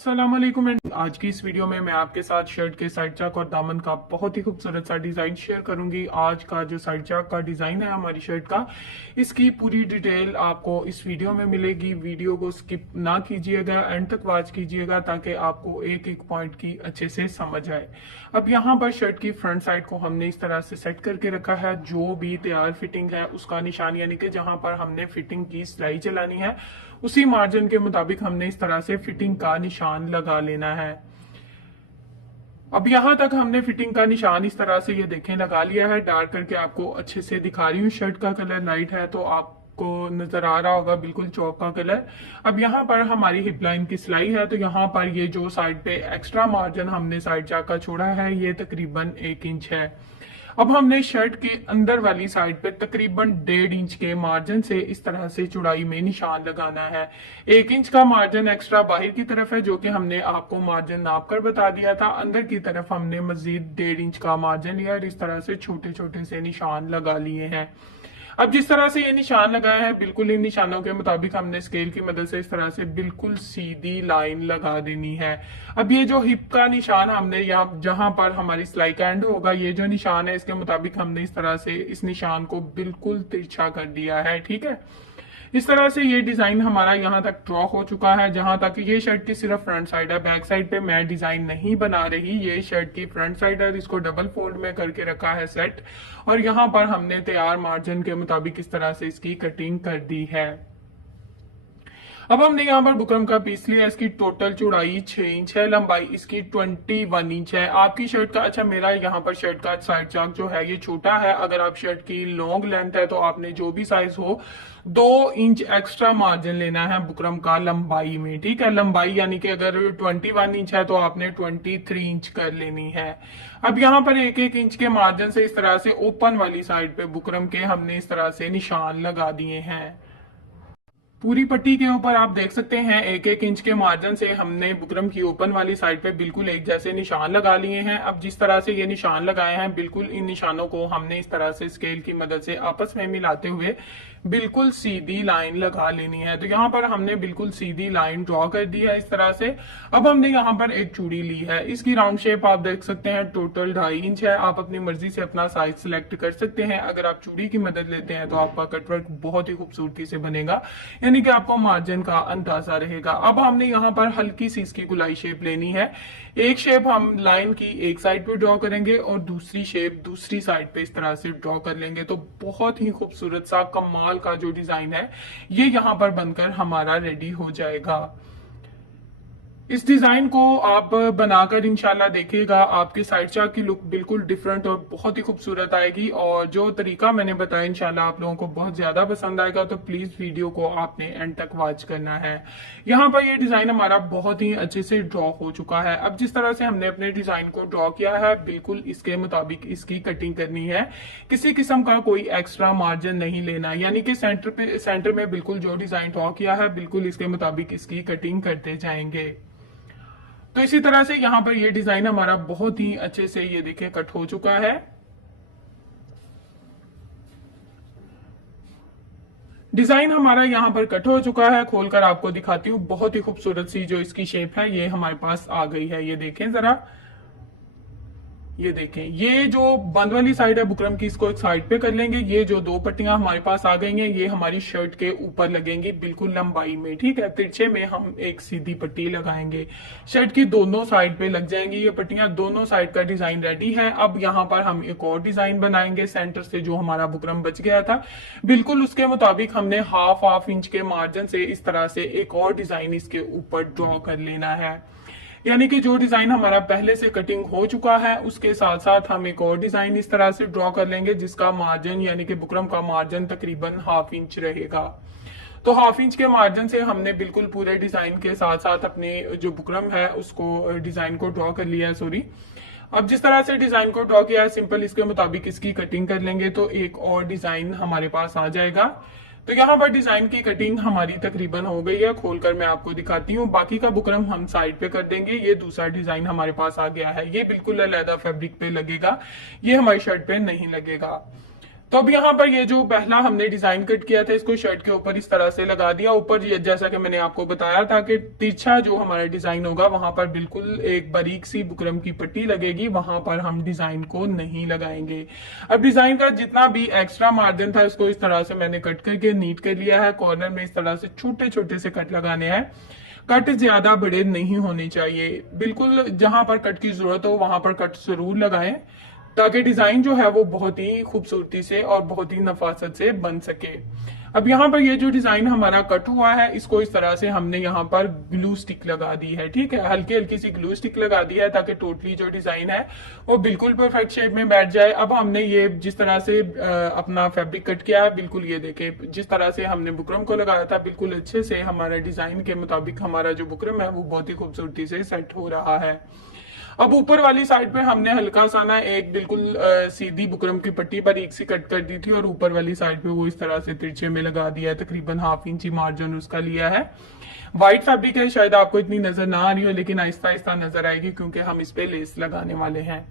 अस्सलाम वालेकुम एंड आज की इस वीडियो में मैं आपके साथ शर्ट के साइड चाक और दामन का बहुत ही खूबसूरत सा डिजाइन शेयर करूंगी। आज का जो साइड चाक का डिजाइन है हमारी शर्ट का, इसकी पूरी डिटेल आपको इस वीडियो में मिलेगी। वीडियो को स्किप ना कीजिएगा, एंड तक वॉच कीजिएगा ताकि आपको एक एक पॉइंट की अच्छे से समझ आए। अब यहाँ पर शर्ट की फ्रंट साइड को हमने इस तरह से सेट करके रखा है। जो भी तैयार फिटिंग है उसका निशान, यानी कि जहां पर हमने फिटिंग की सिलाई चलानी है उसी मार्जिन के मुताबिक हमने इस तरह से फिटिंग का निशान लगा लेना है। अब यहां तक हमने फिटिंग का निशान इस तरह से ये देखें लगा लिया है। डार्क करके आपको अच्छे से दिखा रही हूँ। शर्ट का कलर लाइट है तो आपको नजर आ रहा होगा बिल्कुल चौक का कलर। अब यहाँ पर हमारी हिप लाइन की सिलाई है तो यहाँ पर ये जो साइड पे एक्स्ट्रा मार्जिन हमने साइड चाक का छोड़ा है ये तकरीबन 1 इंच है। अब हमने शर्ट के अंदर वाली साइड पे तकरीबन 1.5 इंच के मार्जिन से इस तरह से चौड़ाई में निशान लगाना है। 1 इंच का मार्जिन एक्स्ट्रा बाहर की तरफ है जो कि हमने आपको मार्जिन नाप कर बता दिया था। अंदर की तरफ हमने मजीद 1.5 इंच का मार्जिन लिया और इस तरह से छोटे छोटे से निशान लगा लिए हैं। अब जिस तरह से ये निशान लगाए हैं बिल्कुल इन निशानों के मुताबिक हमने स्केल की मदद से इस तरह से बिल्कुल सीधी लाइन लगा देनी है। अब ये जो हिप का निशान हमने यहाँ जहां पर हमारी सिलाई का एंड होगा, ये जो निशान है इसके मुताबिक हमने इस तरह से इस निशान को बिल्कुल तिरछा कर दिया है। ठीक है, इस तरह से ये डिजाइन हमारा यहाँ तक ड्रॉ हो चुका है। जहां तक ये शर्ट की सिर्फ फ्रंट साइड है, बैक साइड पे मैं डिजाइन नहीं बना रही। ये शर्ट की फ्रंट साइड है, इसको डबल फोल्ड में करके रखा है सेट, और यहाँ पर हमने तैयार मार्जिन के मुताबिक इस तरह से इसकी कटिंग कर दी है। अब हमने यहाँ पर बुकरम का पीस लिया। इसकी टोटल चौड़ाई 6 इंच है, लंबाई इसकी 21 इंच है। आपकी शर्ट का, अच्छा मेरा यहाँ पर शर्ट का साइड चाक जो है ये छोटा है। अगर आप शर्ट की लॉन्ग लेंथ है तो आपने जो भी साइज हो 2 इंच एक्स्ट्रा मार्जिन लेना है बुकरम का लंबाई में। ठीक है, लंबाई यानी कि अगर 21 इंच है तो आपने 23 इंच कर लेनी है। अब यहाँ पर एक एक इंच के मार्जिन से इस तरह से ओपन वाली साइड पे बुकरम के हमने इस तरह से निशान लगा दिए हैं। पूरी पट्टी के ऊपर आप देख सकते हैं एक एक इंच के मार्जिन से हमने बुकरम की ओपन वाली साइड पे बिल्कुल एक जैसे निशान लगा लिए हैं। अब जिस तरह से ये निशान लगाए हैं बिल्कुल इन निशानों को हमने इस तरह से स्केल की मदद से आपस में मिलाते हुए बिल्कुल सीधी लाइन लगा लेनी है। तो यहाँ पर हमने बिल्कुल सीधी लाइन ड्रॉ कर दी है इस तरह से। अब हमने यहाँ पर एक चूड़ी ली है, इसकी राउंड शेप आप देख सकते हैं टोटल 2.5 इंच है। आप अपनी मर्जी से अपना साइज सिलेक्ट कर सकते हैं। अगर आप चूड़ी की मदद लेते हैं तो आपका कटवर्क बहुत ही खूबसूरती से बनेगा, यानी कि आपको मार्जिन का अंदाजा रहेगा। अब हमने यहाँ पर हल्की सी इसकी गुलाई शेप लेनी है। एक शेप हम लाइन की एक साइड पे ड्रॉ करेंगे और दूसरी शेप दूसरी साइड पे इस तरह से ड्रॉ कर लेंगे। तो बहुत ही खूबसूरत सा कमाल का जो डिजाइन है ये यहाँ पर बनकर हमारा रेडी हो जाएगा। इस डिजाइन को आप बनाकर इंशाल्लाह देखिएगा, आपकी साइड चाक की लुक बिल्कुल डिफरेंट और बहुत ही खूबसूरत आएगी। और जो तरीका मैंने बताया इंशाल्लाह आप लोगों को बहुत ज्यादा पसंद आएगा। तो प्लीज वीडियो को आपने एंड तक वॉच करना है। यहाँ पर ये डिजाइन हमारा बहुत ही अच्छे से ड्रॉ हो चुका है। अब जिस तरह से हमने अपने डिजाइन को ड्रॉ किया है बिल्कुल इसके मुताबिक इसकी कटिंग करनी है। किसी किस्म का कोई एक्स्ट्रा मार्जिन नहीं लेना, यानी कि सेंटर में बिल्कुल जो डिजाइन ड्रॉ किया है बिल्कुल इसके मुताबिक इसकी कटिंग करते जाएंगे। तो इसी तरह से यहाँ पर ये डिजाइन हमारा बहुत ही अच्छे से ये देखिए कट हो चुका है। डिजाइन हमारा यहाँ पर कट हो चुका है। खोलकर आपको दिखाती हूँ, बहुत ही खूबसूरत सी जो इसकी शेप है ये हमारे पास आ गई है। ये देखें जरा, ये देखें ये जो बंद वाली साइड है बुकरम की इसको एक साइड पे कर लेंगे। ये जो 2 पट्टियां हमारे पास आ गई हैं ये हमारी शर्ट के ऊपर लगेंगी बिल्कुल लंबाई में। ठीक है, तिरछे में हम एक सीधी पट्टी लगाएंगे, शर्ट की दोनों साइड पे लग जाएंगी ये पट्टियां। दोनों साइड का डिजाइन रेडी है। अब यहाँ पर हम एक और डिजाइन बनाएंगे। सेंटर से जो हमारा बुकरम बच गया था बिल्कुल उसके मुताबिक हमने हाफ इंच के मार्जिन से इस तरह से एक और डिजाइन इसके ऊपर ड्रॉ कर लेना है। यानी कि जो डिजाइन हमारा पहले से कटिंग हो चुका है उसके साथ साथ हम एक और डिजाइन इस तरह से ड्रॉ कर लेंगे जिसका मार्जिन यानी कि बुकरम का मार्जिन तकरीबन हाफ इंच रहेगा। तो हाफ इंच के मार्जिन से हमने बिल्कुल पूरे डिजाइन के साथ साथ अपने जो बुकरम है उसको डिजाइन को ड्रॉ कर लिया है। सॉरी, अब जिस तरह से डिजाइन को ड्रॉ किया है सिंपल इसके मुताबिक इसकी कटिंग कर लेंगे तो एक और डिजाइन हमारे पास आ जाएगा। तो यहाँ पर डिजाइन की कटिंग हमारी तकरीबन हो गई है। खोलकर मैं आपको दिखाती हूँ। बाकी का बुकरम हम साइड पे कर देंगे। ये दूसरा डिजाइन हमारे पास आ गया है, ये बिल्कुल अलग फैब्रिक पे लगेगा, ये हमारी शर्ट पे नहीं लगेगा। तो अब यहाँ पर ये जो पहला हमने डिजाइन कट किया था इसको शर्ट के ऊपर इस तरह से लगा दिया। ऊपर जैसा कि मैंने आपको बताया था कि तिरछा जो हमारा डिजाइन होगा वहां पर बिल्कुल एक बारीक सी बुकरम की पट्टी लगेगी, वहां पर हम डिजाइन को नहीं लगाएंगे। अब डिजाइन का जितना भी एक्स्ट्रा मार्जिन था इसको इस तरह से मैंने कट करके नीट कर लिया है। कॉर्नर में इस तरह से छोटे छोटे से कट लगाने हैं। कट ज्यादा बड़े नहीं होने चाहिए, बिल्कुल जहां पर कट की जरूरत हो वहां पर कट जरूर लगाएं ताकि डिजाइन जो है वो बहुत ही खूबसूरती से और बहुत ही नफासत से बन सके। अब यहाँ पर ये जो डिजाइन हमारा कट हुआ है इसको इस तरह से हमने यहाँ पर ग्लू स्टिक लगा दी है। ठीक है, हल्की हल्की सी ग्लू स्टिक लगा दी है ताकि टोटली जो डिजाइन है वो बिल्कुल परफेक्ट शेप में बैठ जाए। अब हमने ये जिस तरह से अपना फैब्रिक कट किया है, बिल्कुल ये देखे जिस तरह से हमने बुकरम को लगाया था बिल्कुल अच्छे से हमारा डिजाइन के मुताबिक हमारा जो बुकरम है वो बहुत ही खूबसूरती से सेट हो रहा है। अब ऊपर वाली साइड पे हमने हल्का सा ना एक बिल्कुल सीधी बुकरम की पट्टी पर एक सी कट कर दी थी और ऊपर वाली साइड पे वो इस तरह से तिरछे में लगा दिया है। तकरीबन ½ इंची मार्जिन उसका लिया है। व्हाइट फैब्रिक है, शायद आपको इतनी नजर ना आ रही हो लेकिन आहिस्ता आहिस्ता नजर आएगी क्योंकि हम इस पे लेस लगाने वाले हैं।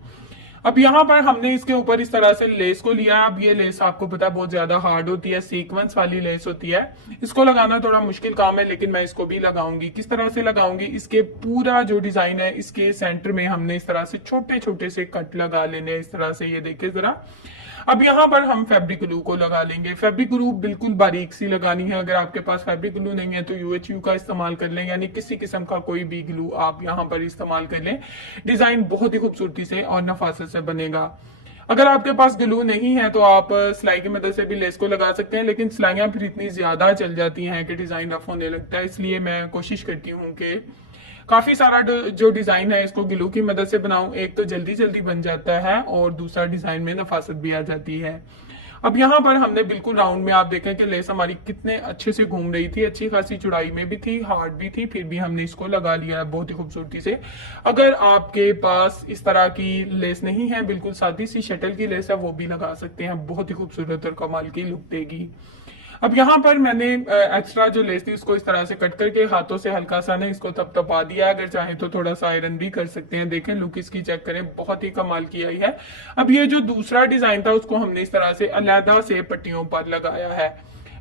अब यहाँ पर हमने इसके ऊपर इस तरह से लेस को लिया। अब ये लेस आपको पता है बहुत ज्यादा हार्ड होती है, सीक्वेंस वाली लेस होती है। इसको लगाना थोड़ा मुश्किल काम है लेकिन मैं इसको भी लगाऊंगी। किस तरह से लगाऊंगी, इसके पूरा जो डिजाइन है इसके सेंटर में हमने इस तरह से छोटे छोटे से कट लगा लेने। इस तरह से ये देखिए जरा। अब यहाँ पर हम फैब्रिक ग्लू को लगा लेंगे। फैब्रिक ग्लू बिल्कुल बारीक सी लगानी है। अगर आपके पास फैब्रिक ग्लू नहीं है तो UHU का इस्तेमाल कर लें, यानी किसी किस्म का कोई भी ग्लू आप यहाँ पर इस्तेमाल कर लें। डिजाइन बहुत ही खूबसूरती से और नफासत से बनेगा। अगर आपके पास ग्लू नहीं है तो आप सिलाई की मदद से भी लेस को लगा सकते हैं, लेकिन सिलाइयां फिर इतनी ज्यादा चल जाती हैं कि डिजाइन रफ होने लगता है। इसलिए मैं कोशिश करती हूँ कि काफी सारा जो डिजाइन है इसको ग्लू की मदद से बनाऊं। एक तो जल्दी जल्दी बन जाता है और दूसरा डिजाइन में नफासत भी आ जाती है। अब यहाँ पर हमने बिल्कुल राउंड में आप देखें कि लेस हमारी कितने अच्छे से घूम रही थी, अच्छी खासी चौड़ाई में भी थी, हार्ड भी थी, फिर भी हमने इसको लगा लिया है बहुत ही खूबसूरती से। अगर आपके पास इस तरह की लेस नहीं है, बिल्कुल सादी सी शटल की लेस है, वो भी लगा सकते हैं, बहुत ही खूबसूरत और कमाल की लुक देगी। अब यहाँ पर मैंने एक्स्ट्रा जो लेस थी उसको इस तरह से कट करके हाथों से हल्का सा ना इसको थपथपा दिया। अगर चाहे तो थोड़ा सा आयरन भी कर सकते हैं। देखें लुक इसकी चेक करें, बहुत ही कमाल की आई है। अब ये जो दूसरा डिजाइन था उसको हमने इस तरह से अलहदा से पट्टियों पर लगाया है।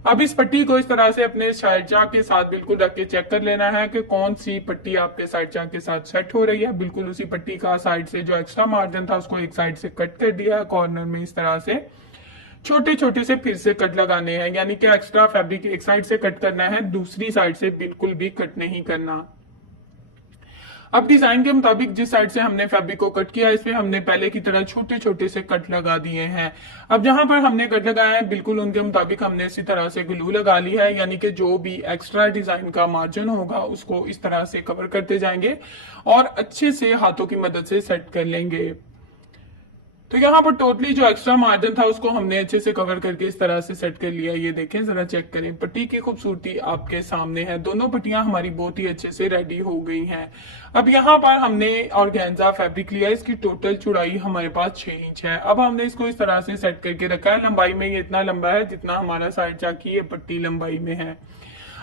अब इस पट्टी को इस तरह से अपने साइड चाक के साथ बिल्कुल रख के चेक कर लेना है कि कौन सी पट्टी आपके साइड चाक के साथ सेट हो रही है। बिल्कुल उसी पट्टी का साइड से जो एक्स्ट्रा मार्जिन था उसको एक साइड से कट कर दिया है। कॉर्नर में इस तरह से छोटे छोटे से फिर से कट लगाने हैं, यानी कि एक्स्ट्रा फैब्रिक एक साइड से कट करना है, दूसरी साइड से बिल्कुल भी कट नहीं करना। अब डिजाइन के मुताबिक जिस साइड से हमने फैब्रिक को कट किया इसमें हमने पहले की तरह छोटे छोटे से कट लगा दिए हैं। अब जहां पर हमने कट लगाया है बिल्कुल उनके मुताबिक हमने इसी तरह से ग्लू लगा ली है, यानी कि जो भी एक्स्ट्रा डिजाइन का मार्जिन होगा उसको इस तरह से कवर करते जाएंगे और अच्छे से हाथों की मदद से सेट कर लेंगे। तो यहाँ पर टोटली जो एक्स्ट्रा मार्जिन था उसको हमने अच्छे से कवर करके इस तरह से सेट कर लिया। ये देखें जरा, चेक करें, पट्टी की खूबसूरती आपके सामने है। दोनों पट्टियां हमारी बहुत ही अच्छे से रेडी हो गई हैं। अब यहाँ पर हमने ऑर्गेन्जा फैब्रिक लिया, इसकी टोटल चौड़ाई हमारे पास 6 इंच है। अब हमने इसको इस तरह से सेट करके रखा है। लंबाई में ये इतना लंबा है जितना हमारा साइड चाक की ये पट्टी लंबाई में है।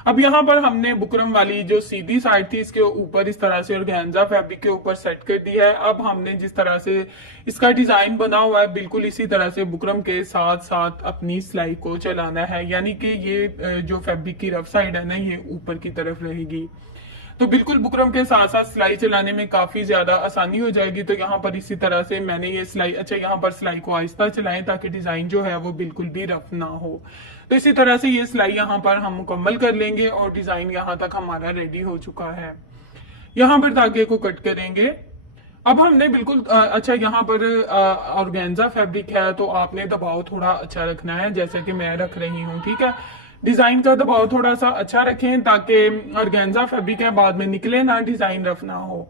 अब यहाँ पर हमने बुकरम वाली जो सीधी साइड थी इसके ऊपर इस तरह से ऑर्गेन्जा फैब्रिक के ऊपर सेट कर दी है। अब हमने जिस तरह से इसका डिजाइन बना हुआ है बिल्कुल इसी तरह से बुकरम के साथ साथ अपनी सिलाई को चलाना है, यानी कि ये जो फैब्रिक की रफ साइड है ना ये ऊपर की तरफ रहेगी। तो बिल्कुल बुकरम के साथ साथ सिलाई चलाने में काफी ज्यादा आसानी हो जाएगी। तो यहाँ पर इसी तरह से मैंने ये सिलाई, अच्छा यहाँ पर सिलाई को आहिस्ता चलाएं ताकि डिजाइन जो है वो बिल्कुल भी रफ ना हो। तो इसी तरह से ये सिलाई यहाँ पर हम मुकम्मल कर लेंगे और डिजाइन यहाँ तक हमारा रेडी हो चुका है। यहाँ पर धागे को कट करेंगे। अब हमने बिल्कुल अच्छा यहाँ पर ऑर्गेन्जा फैब्रिक है तो आपने दबाव थोड़ा अच्छा रखना है जैसे कि मैं रख रही हूँ, ठीक है। डिजाइन का दबाव थोड़ा सा अच्छा रखें ताकि ऑर्गेन्जा फैब्रिक है बाद में निकले ना, डिजाइन रफ ना हो।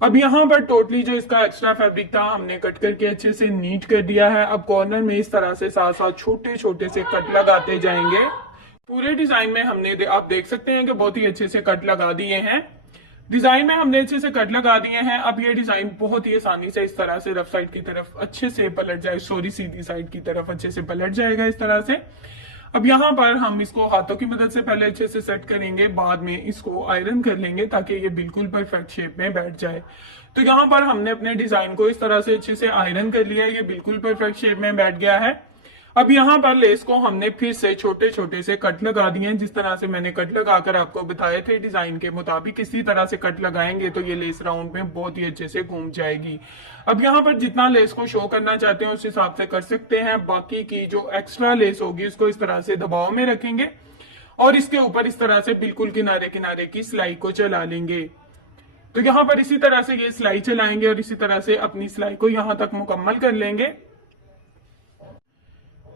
अब यहाँ पर टोटली जो इसका एक्स्ट्रा फैब्रिक था हमने कट करके अच्छे से नीट कर दिया है। अब कॉर्नर में इस तरह से साथ साथ छोटे छोटे से कट लगाते जाएंगे। पूरे डिजाइन में हमने आप देख सकते हैं कि बहुत ही अच्छे से कट लगा दिए हैं। डिजाइन में हमने अच्छे से कट लगा दिए हैं। अब ये डिजाइन बहुत ही आसानी से इस तरह से रफ साइड की तरफ अच्छे से पलट जाए, सॉरी सीधी साइड की तरफ अच्छे से पलट जाएगा इस तरह से। अब यहाँ पर हम इसको हाथों की मदद से पहले अच्छे से सेट करेंगे, बाद में इसको आयरन कर लेंगे ताकि ये बिल्कुल परफेक्ट शेप में बैठ जाए। तो यहाँ पर हमने अपने डिजाइन को इस तरह से अच्छे से आयरन कर लिया, ये बिल्कुल परफेक्ट शेप में बैठ गया है। अब यहाँ पर लेस को हमने फिर से छोटे छोटे से कट लगा दिए हैं। जिस तरह से मैंने कट लगाकर आपको बताए थे डिजाइन के मुताबिक, इसी तरह से कट लगाएंगे तो ये लेस राउंड में बहुत ही अच्छे से घूम जाएगी। अब यहाँ पर जितना लेस को शो करना चाहते हैं उस हिसाब से कर सकते हैं। बाकी की जो एक्स्ट्रा लेस होगी उसको इस तरह से दबाव में रखेंगे और इसके ऊपर इस तरह से बिल्कुल किनारे किनारे की सिलाई को चला लेंगे। तो यहाँ पर इसी तरह से ये सिलाई चलाएंगे और इसी तरह से अपनी सिलाई को यहाँ तक मुकम्मल कर लेंगे।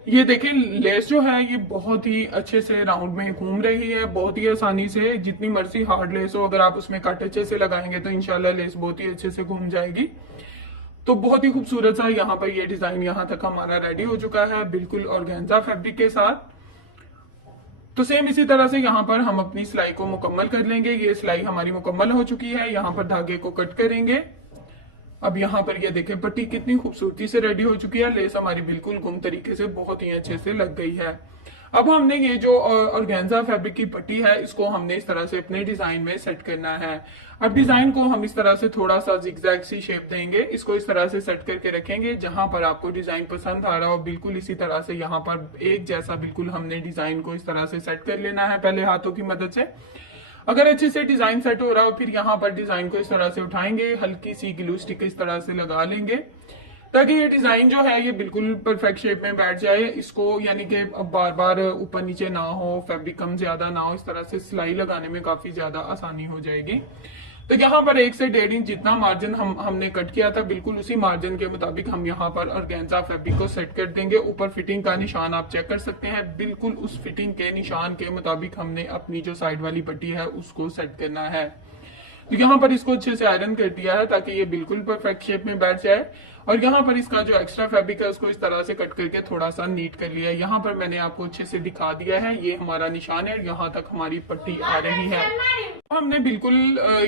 ये देखिए लेस जो है ये बहुत ही अच्छे से राउंड में घूम रही है, बहुत ही आसानी से। जितनी मर्जी हार्ड लेस हो, अगर आप उसमें कट अच्छे से लगाएंगे तो इंशाल्लाह लेस बहुत ही अच्छे से घूम जाएगी। तो बहुत ही खूबसूरत सा यहाँ पर ये डिजाइन यहाँ तक हमारा रेडी हो चुका है, बिल्कुल ऑर्गेन्जा फैब्रिक के साथ। तो सेम इसी तरह से यहाँ पर हम अपनी सिलाई को मुकम्मल कर लेंगे। ये सिलाई हमारी मुकम्मल हो चुकी है। यहाँ पर धागे को कट करेंगे। अब यहाँ पर ये देखें पट्टी कितनी खूबसूरती से रेडी हो चुकी है। लेस हमारी बिल्कुल गुम तरीके से बहुत ही अच्छे से लग गई है। अब हमने ये जो ऑर्गेन्जा फैब्रिक की पट्टी है इसको हमने इस तरह से अपने डिजाइन में सेट करना है। अब डिजाइन को हम इस तरह से थोड़ा सा जिगजैग सी शेप देंगे। इसको इस तरह से सेट करके रखेंगे। जहां पर आपको डिजाइन पसंद आ रहा हो बिल्कुल इसी तरह से यहाँ पर एक जैसा बिल्कुल हमने डिजाइन को इस तरह से सेट कर लेना है पहले हाथों की मदद से। अगर अच्छे से डिजाइन सेट हो रहा हो फिर यहाँ पर डिजाइन को इस तरह से उठाएंगे, हल्की सी ग्लू स्टिक इस तरह से लगा लेंगे ताकि ये डिजाइन जो है ये बिल्कुल परफेक्ट शेप में बैठ जाए। इसको यानी कि अब बार बार ऊपर नीचे ना हो, फैब्रिक कम ज्यादा ना हो, इस तरह से सिलाई लगाने में काफी ज्यादा आसानी हो जाएगी। तो यहाँ पर 1 से 1.5 इंच जितना मार्जिन हमने कट किया था बिल्कुल उसी मार्जिन के मुताबिक हम यहाँ पर ऑर्गेन्जा फैब्रिक को सेट कर देंगे। ऊपर फिटिंग का निशान आप चेक कर सकते हैं, बिल्कुल उस फिटिंग के निशान के मुताबिक हमने अपनी जो साइड वाली पट्टी है उसको सेट करना है। तो यहाँ पर इसको अच्छे से आयरन कर दिया है ताकि ये बिल्कुल परफेक्ट शेप में बैठ जाए। और यहाँ पर इसका जो एक्स्ट्रा फैब्रिक है उसको इस तरह से कट करके थोड़ा सा नीट कर लिया है। यहाँ पर मैंने आपको अच्छे से दिखा दिया है, ये हमारा निशान है, यहाँ तक हमारी पट्टी आ रही है। हमने बिल्कुल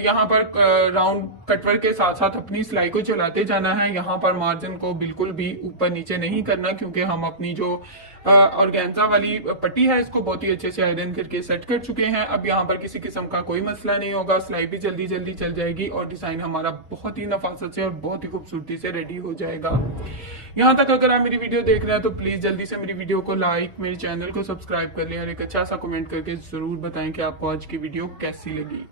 यहाँ पर राउंड कटवर्क के साथ साथ अपनी सिलाई को चलाते जाना है। यहाँ पर मार्जिन को बिल्कुल भी ऊपर नीचे नहीं करना क्योंकि हम अपनी जो ऑर्गेन्जा वाली पट्टी है इसको बहुत ही अच्छे से आयरन करके सेट कर चुके हैं। अब यहाँ पर किसी किस्म का कोई मसला नहीं होगा, सिलाई भी जल्दी जल्दी चल जाएगी और डिजाइन हमारा बहुत ही नफासत से और बहुत ही खूबसूरती से रेडी हो जाएगा। यहाँ तक अगर आप मेरी वीडियो देख रहे हैं तो प्लीज जल्दी से मेरी वीडियो को लाइक, मेरे चैनल को सब्सक्राइब कर लें और एक अच्छा सा कमेंट करके जरूर बताएं कि आपको आज की वीडियो कैसी लगी।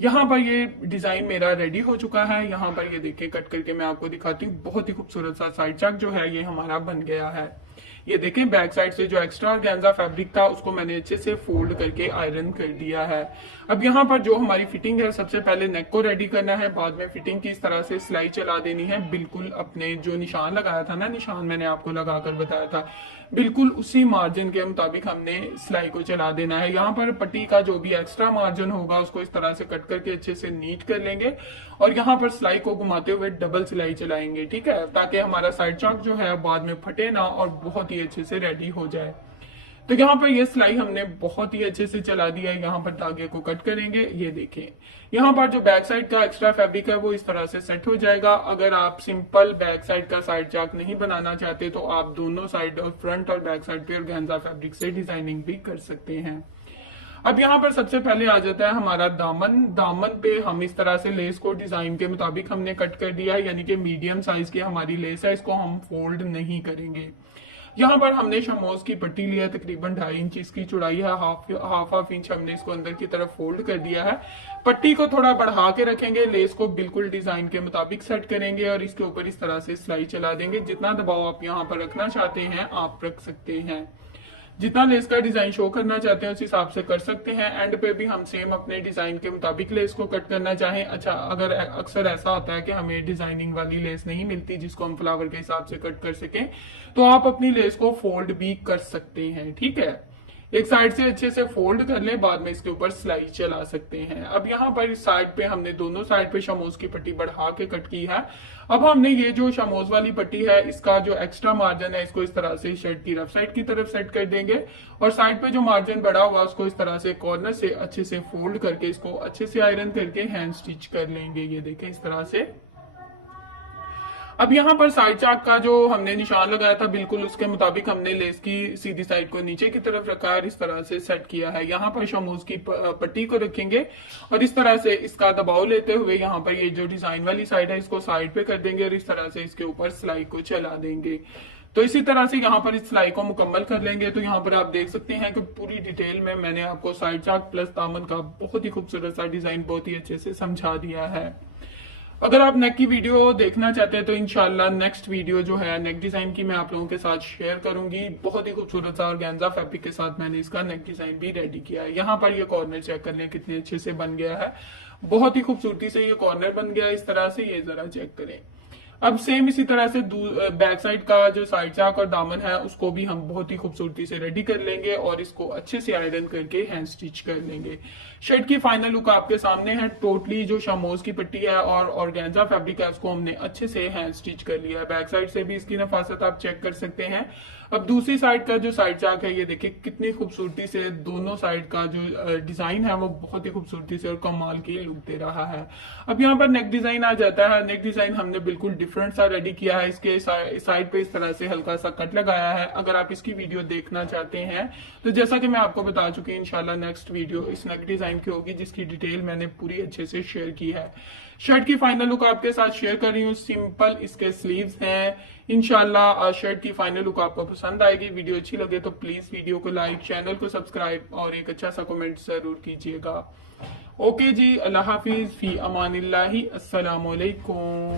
यहाँ पर ये डिजाइन मेरा रेडी हो चुका है। यहाँ पर ये देखिए कट करके मैं आपको दिखाती हूँ, बहुत ही खूबसूरत सा साइड चक जो है ये हमारा बन गया है। ये देखें बैक साइड से जो एक्स्ट्रा ऑर्गेन्जा फैब्रिक था उसको मैंने अच्छे से फोल्ड करके आयरन कर दिया है। अब यहाँ पर जो हमारी फिटिंग है सबसे पहले नेक को रेडी करना है, बाद में फिटिंग की इस तरह से सिलाई चला देनी है। बिल्कुल अपने जो निशान लगाया था ना, निशान मैंने आपको लगाकर बताया था, बिल्कुल उसी मार्जिन के मुताबिक हमने सिलाई को चला देना है। यहाँ पर पट्टी का जो भी एक्स्ट्रा मार्जिन होगा उसको इस तरह से कट करके अच्छे से नीट कर लेंगे और यहाँ पर सिलाई को घुमाते हुए डबल सिलाई चलाएंगे, ठीक है, ताकि हमारा साइड चॉक जो है बाद में फटे ना और बहुत ही अच्छे से रेडी हो जाए। तो यहाँ पर ये सिलाई हमने बहुत ही अच्छे से चला दिया है। यहाँ पर धागे को कट करेंगे। ये देखें यहाँ पर जो बैक साइड का एक्स्ट्रा फैब्रिक है वो इस तरह से सेट हो जाएगा। अगर आप सिंपल बैक साइड का साइड चाक नहीं बनाना चाहते तो आप दोनों साइड और फ्रंट और बैक साइड पे ऑर्गेन्जा फैब्रिक से डिजाइनिंग भी कर सकते हैं। अब यहाँ पर सबसे पहले आ जाता है हमारा दामन। दामन पे हम इस तरह से लेस को डिजाइन के मुताबिक हमने कट कर दिया है, यानी कि मीडियम साइज की हमारी लेस है, इसको हम फोल्ड नहीं करेंगे। यहाँ पर हमने शमोज की पट्टी लिया है, तकरीबन 2.5 इंच इसकी चौड़ाई है, हाफ इंच हमने इसको अंदर की तरफ फोल्ड कर दिया है। पट्टी को थोड़ा बढ़ा के रखेंगे, लेस को बिल्कुल डिजाइन के मुताबिक सेट करेंगे और इसके ऊपर इस तरह से सिलाई चला देंगे। जितना दबाव आप यहाँ पर रखना चाहते हैं आप रख सकते हैं, जितना लेस का डिजाइन शो करना चाहते हैं उस हिसाब से कर सकते हैं। एंड पे भी हम सेम अपने डिजाइन के मुताबिक लेस को कट करना चाहें। अच्छा, अगर अक्सर ऐसा होता है कि हमें डिजाइनिंग वाली लेस नहीं मिलती जिसको हम फ्लावर के हिसाब से कट कर सकें, तो आप अपनी लेस को फोल्ड भी कर सकते हैं, ठीक है। एक साइड से अच्छे से फोल्ड कर लें, बाद में इसके ऊपर सिलाई चला सकते हैं। अब यहाँ पर इस साइड पे हमने दोनों साइड पे शमोज की पट्टी बढ़ा के कट की है। अब हमने ये जो शमोज वाली पट्टी है इसका जो एक्स्ट्रा मार्जिन है इसको इस तरह से शर्ट की लेफ्ट साइड की तरफ सेट कर देंगे और साइड पे जो मार्जिन बढ़ा हुआ उसको इस तरह से कॉर्नर से अच्छे से फोल्ड करके इसको अच्छे से आयरन करके हैंड स्टिच कर लेंगे। ये देखें इस तरह से। अब यहाँ पर साइड चाक का जो हमने निशान लगाया था बिल्कुल उसके मुताबिक हमने लेस की सीधी साइड को नीचे की तरफ रखा और इस तरह से सेट किया है। यहाँ पर शमूज की पट्टी को रखेंगे और इस तरह से इसका दबाव लेते हुए यहाँ पर ये जो डिजाइन वाली साइड है इसको साइड पे कर देंगे और इस तरह से इसके ऊपर सिलाई को चला देंगे। तो इसी तरह से यहाँ पर इस सिलाई को मुकम्मल कर लेंगे। तो यहाँ पर आप देख सकते हैं कि पूरी डिटेल में मैंने आपको साइड चाक प्लस दामन का बहुत ही खूबसूरत सा डिजाइन बहुत ही अच्छे से समझा दिया है। अगर आप नेक की वीडियो देखना चाहते हैं तो इंशाल्लाह नेक्स्ट वीडियो जो है नेक डिजाइन की मैं आप लोगों के साथ शेयर करूंगी। बहुत ही खूबसूरत सा ऑर्गेन्जा फैब्रिक के साथ मैंने इसका नेक डिजाइन भी रेडी किया है। यहाँ पर ये कॉर्नर चेक कर लें कितने अच्छे से बन गया है, बहुत ही खूबसूरती से ये कॉर्नर बन गया है। इस तरह से ये जरा चेक करें। अब सेम इसी तरह से बैक साइड का जो साइड चाक और दामन है उसको भी हम बहुत ही खूबसूरती से रेडी कर लेंगे और इसको अच्छे से आयरन करके हैंड स्टिच कर लेंगे। शर्ट की फाइनल लुक आपके सामने है। टोटली जो शामोज की पट्टी है और ऑर्गेन्जा फैब्रिक है उसको हमने अच्छे से हैंड स्टिच कर लिया है। बैक साइड से भी इसकी नफासत आप चेक कर सकते हैं। अब दूसरी साइड का जो साइड चाक है ये देखिए कितनी खूबसूरती से दोनों साइड का जो डिजाइन है वो बहुत ही खूबसूरती से और कमाल की लुक दे रहा है। अब यहाँ पर नेक डिजाइन आ जाता है। नेक डिजाइन हमने बिल्कुल डिफरेंट सा रेडी किया है। इसके साइड पे इस तरह से हल्का सा कट लगाया है। अगर आप इसकी वीडियो देखना चाहते हैं तो जैसा कि मैं आपको बता चुकी हूँ इंशाल्लाह नेक्स्ट वीडियो इस नेक डिजाइन की होगी जिसकी डिटेल मैंने पूरी अच्छे से शेयर की है। शर्ट की फाइनल लुक आपके साथ शेयर कर रही हूँ। सिंपल इसके स्लीव्स हैं। इंशाल्लाह शर्ट की फाइनल लुक आपको पसंद आएगी। वीडियो अच्छी लगे तो प्लीज वीडियो को लाइक, चैनल को सब्सक्राइब और एक अच्छा सा कमेंट जरूर कीजिएगा। ओके जी, अल्लाह हाफिज, फी अमानिल्लाहि, अस्सलाम वालेकुम।